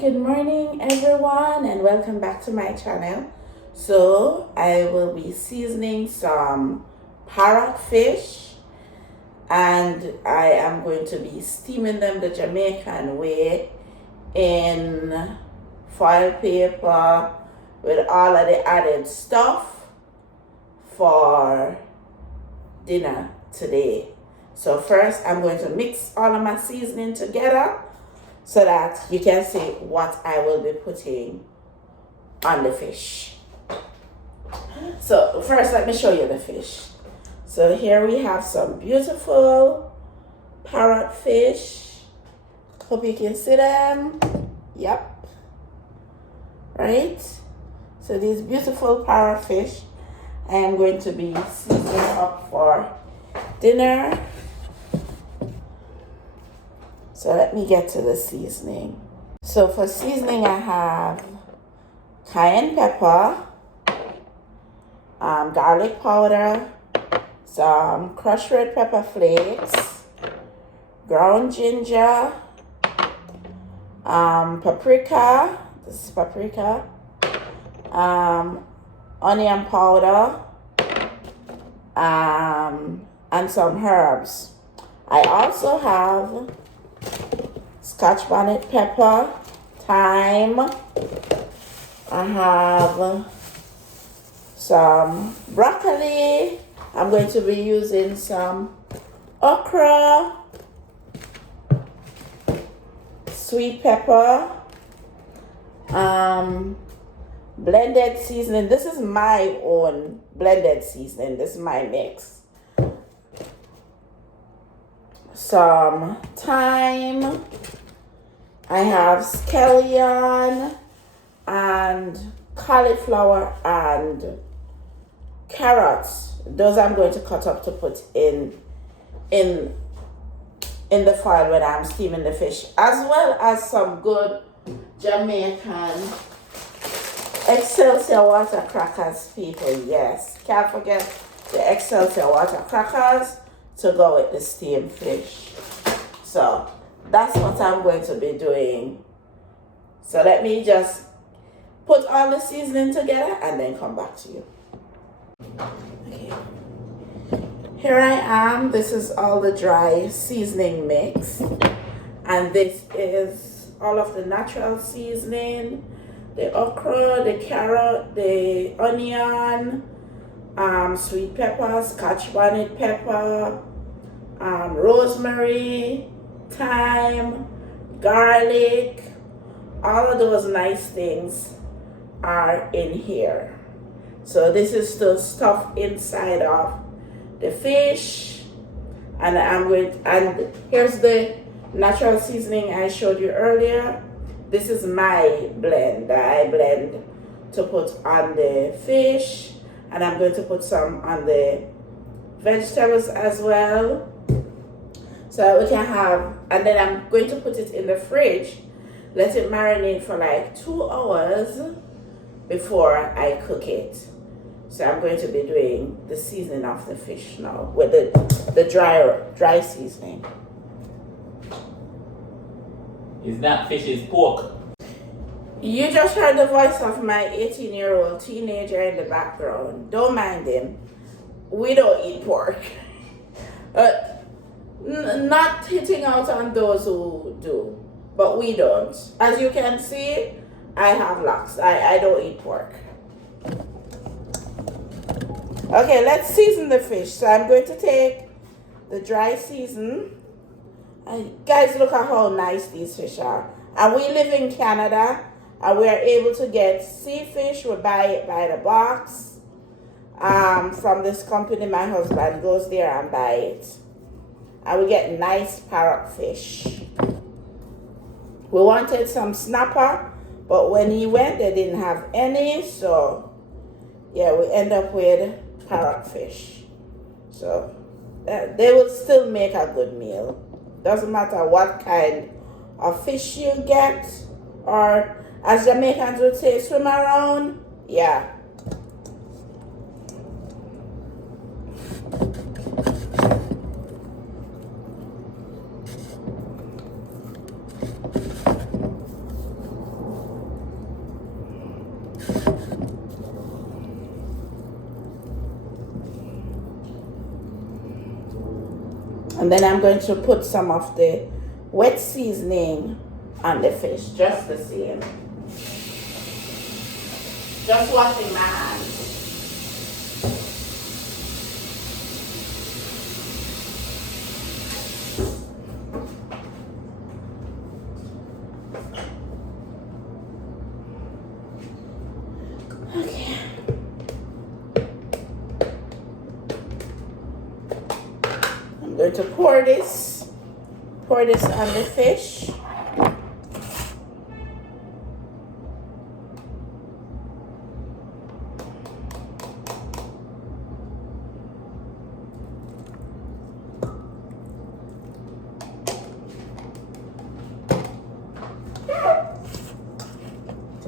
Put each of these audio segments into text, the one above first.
Good morning everyone and welcome back to my channel. So I will be seasoning some parrot fish and I am going to be steaming them the Jamaican way in foil paper with all of the added stuff for dinner today. So first I'm going to mix all of my seasoning together so that you can see what I will be putting on the fish. So first let me show you the fish. So here we have some beautiful parrot fish. Hope you can see them. Yep. Right? So these beautiful parrot fish I am going to be seasoning up for dinner. So let me get to the seasoning. So for seasoning I have cayenne pepper, garlic powder, some crushed red pepper flakes, ground ginger, paprika, this is paprika, onion powder, and some herbs. I also have Scotch bonnet pepper, thyme. I have some broccoli. I'm going to be using some okra, sweet pepper, blended seasoning. This is my own blended seasoning. This is my mix. Some thyme. I have scallion and cauliflower and carrots. Those I'm going to cut up to put in the foil when I'm steaming the fish, as well as some good Jamaican Excelsior water crackers, people. Yes, can't forget the Excelsior water crackers to go with the steamed fish. So that's what I'm going to be doing. So let me just put all the seasoning together and then come back to you. Okay. Here I am. This is all the dry seasoning mix. And this is all of the natural seasoning. The okra, the carrot, the onion, sweet pepper, Scotch bonnet pepper, rosemary, thyme, garlic. All of those nice things are in here. So this is the stuff inside of the fish, and and here's the natural seasoning I showed you earlier. This is my blend that I blend to put on the fish, and I'm going to put some on the vegetables as well, so we can have, and then I'm going to put it in the fridge, let it marinate for like 2 hours before I cook it. So I'm going to be doing the seasoning of the fish now with the dry seasoning. Is that fish's pork? You just heard the voice of my 18-year-old teenager in the background. Don't mind him. We don't eat pork. Not hitting out on those who do, but we don't. As you can see, I have locks. I don't eat pork. Okay, let's season the fish. So I'm going to take the dry season. Guys, look at how nice these fish are. And we live in Canada, and we are able to get sea fish. We buy it by the box from this company. My husband goes there and buy it. And we get nice parrot fish. We wanted some snapper, but when he went, they didn't have any. So, yeah, we end up with parrot fish. So, they will still make a good meal. Doesn't matter what kind of fish you get, or as Jamaicans would say, swim around. Yeah. And then I'm going to put some of the wet seasoning on the fish, just the same. Just washing my hands. Okay. I'm going to pour this on the fish.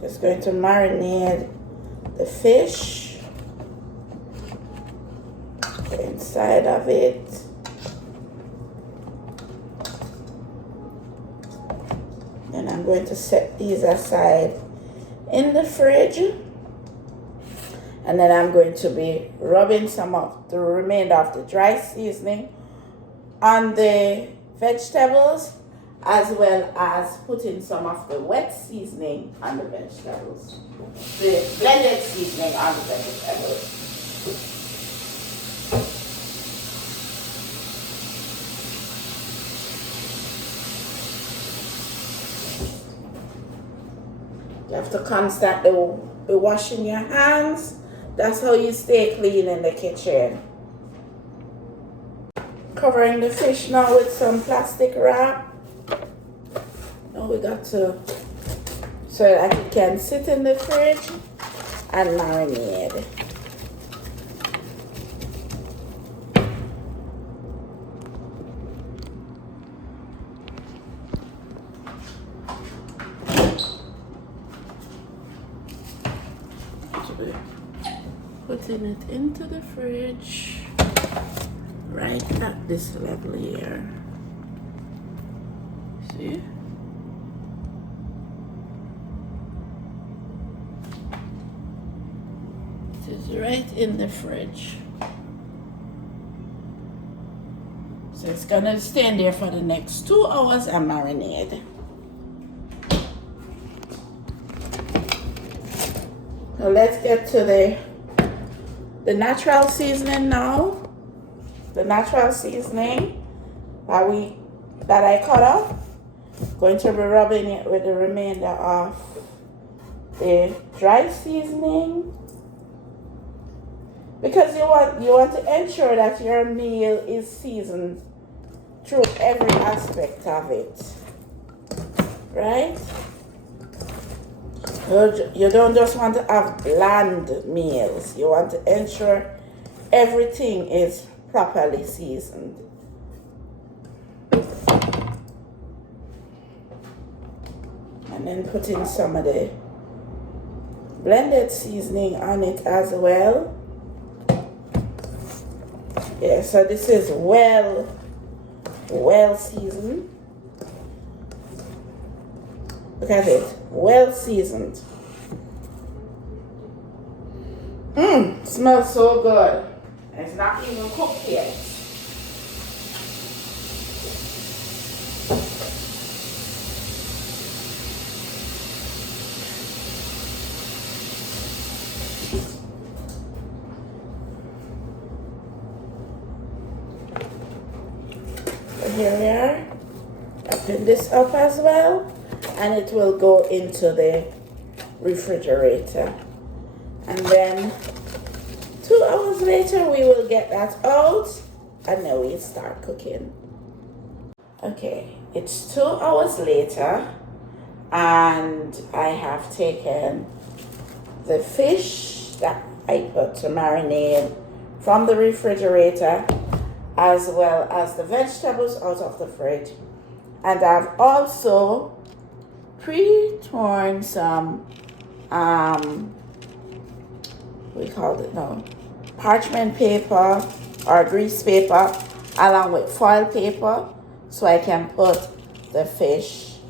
Just going to marinate the fish inside of it. And I'm going to set these aside in the fridge. And then I'm going to be rubbing some of the remainder of the dry seasoning on the vegetables, as well as putting some of the wet seasoning on the vegetables. The blended seasoning on the vegetables. You have to constantly be washing your hands. That's how you stay clean in the kitchen. Covering the fish now with some plastic wrap. Now we got to, so that it can sit in the fridge and marinate. Putting it into the fridge right at this level here. See? It is right in the fridge. So it's gonna stay in there for the next 2 hours and marinate. So let's get to the natural seasoning now. The natural seasoning that I cut up. Going to be rubbing it with the remainder of the dry seasoning, because you want to ensure that your meal is seasoned through every aspect of it, right? You don't just want to have bland meals. You want to ensure everything is properly seasoned. And then putting some of the blended seasoning on it as well. Yeah, so this is well seasoned. Look at it, well seasoned. Smells so good. And it's not even cooked yet. So here we are. Open this up as well, and it will go into the refrigerator. And then 2 hours later, we will get that out, and then we start cooking. Okay, it's 2 hours later, and I have taken the fish that I put to marinate from the refrigerator, as well as the vegetables out of the fridge. And I've also pre-torn some, we call it now, parchment paper or grease paper, along with foil paper, so I can put the fish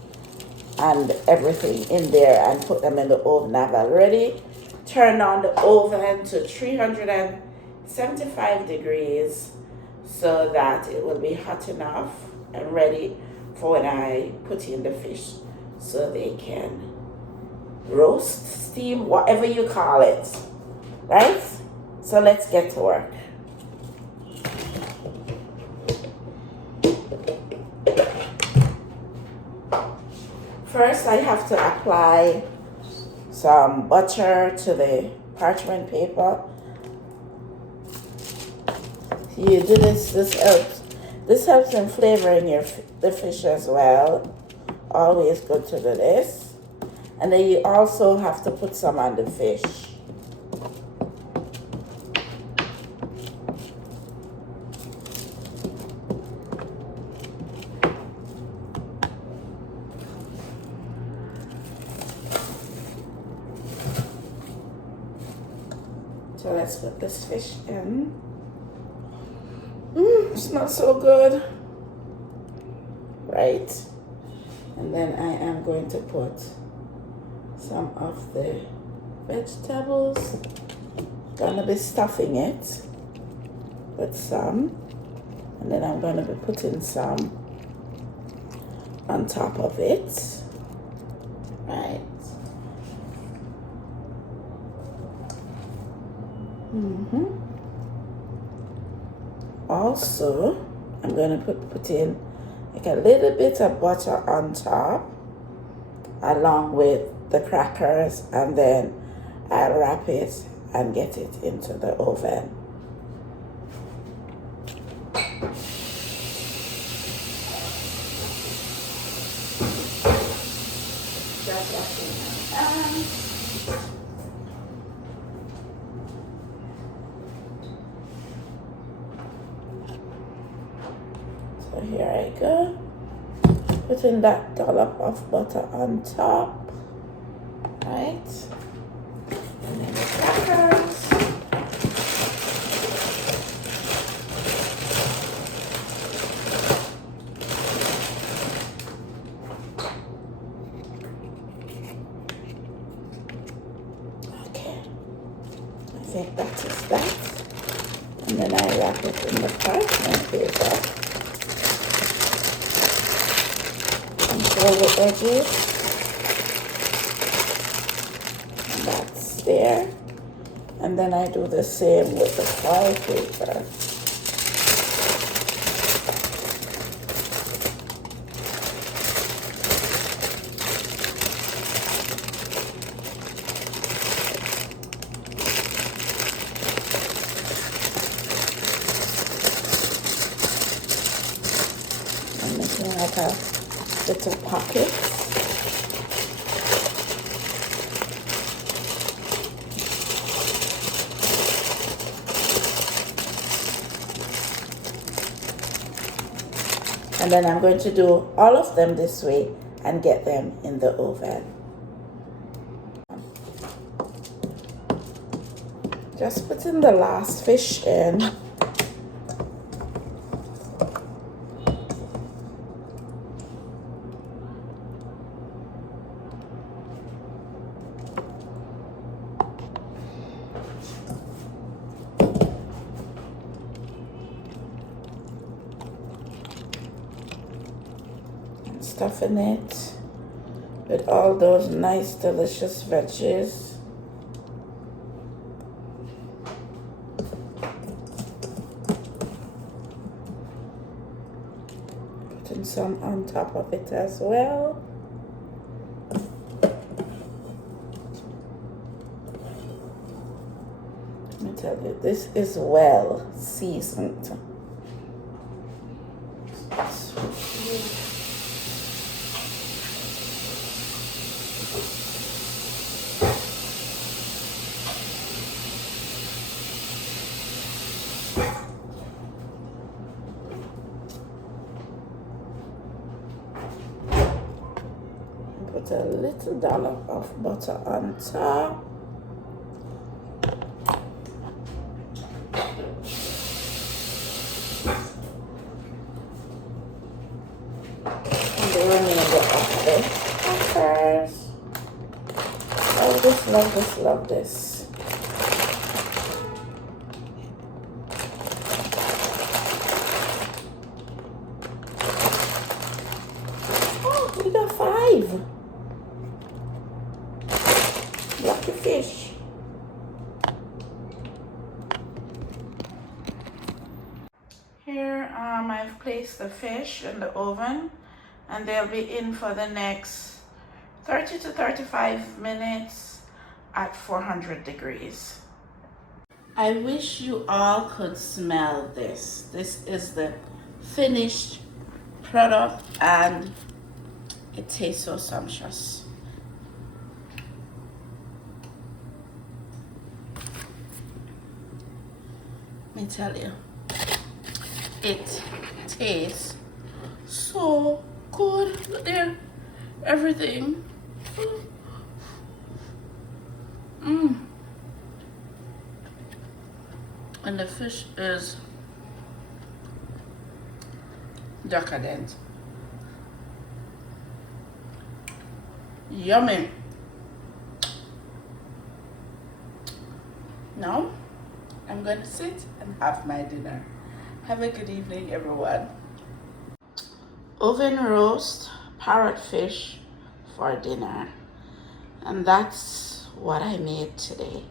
and everything in there and put them in the oven. I've already turned on the oven to 375 degrees so that it will be hot enough and ready for when I put in the fish so they can roast, steam, whatever you call it, right? So let's get to work. First, I have to apply some butter to the parchment paper. You do this helps. This helps in flavoring the fish as well. Always good to do this. And then you also have to put some on the fish. So let's put this fish in. Smells so good. Right. And then I am going to put some of the vegetables. Gonna be stuffing it with some. And then I'm gonna be putting some on top of it. Right. Also, I'm going to put in like a little bit of butter on top along with the crackers, and then I'll wrap it and get it into the oven. Just washing my hands. So here I go, putting that dollop of butter on top, right? And then the crackers. Okay, I think that is that. And then I wrap it in the parchment paper. Control the edges. And that's there. And then I do the same with the foil paper. I'm making like a little pocket. And then I'm going to do all of them this way and get them in the oven. Just putting the last fish in. Stuffing it with all those nice delicious veggies. Putting some on top of it as well. Let me tell you, this is well seasoned. Put a little dollop of butter on top. And the remainder of the peppers. Love this, love this, love this. fish. Here I've placed the fish in the oven, and they'll be in for the next 30 to 35 minutes at 400 degrees. I wish you all could smell this. This is the finished product and it tastes so sumptuous. Let me tell you, it tastes so good. Look there, everything. And the fish is decadent. Yummy. Now, I'm going to sit and have my dinner. Have a good evening, everyone. Oven roast parrotfish for dinner. And that's what I made today.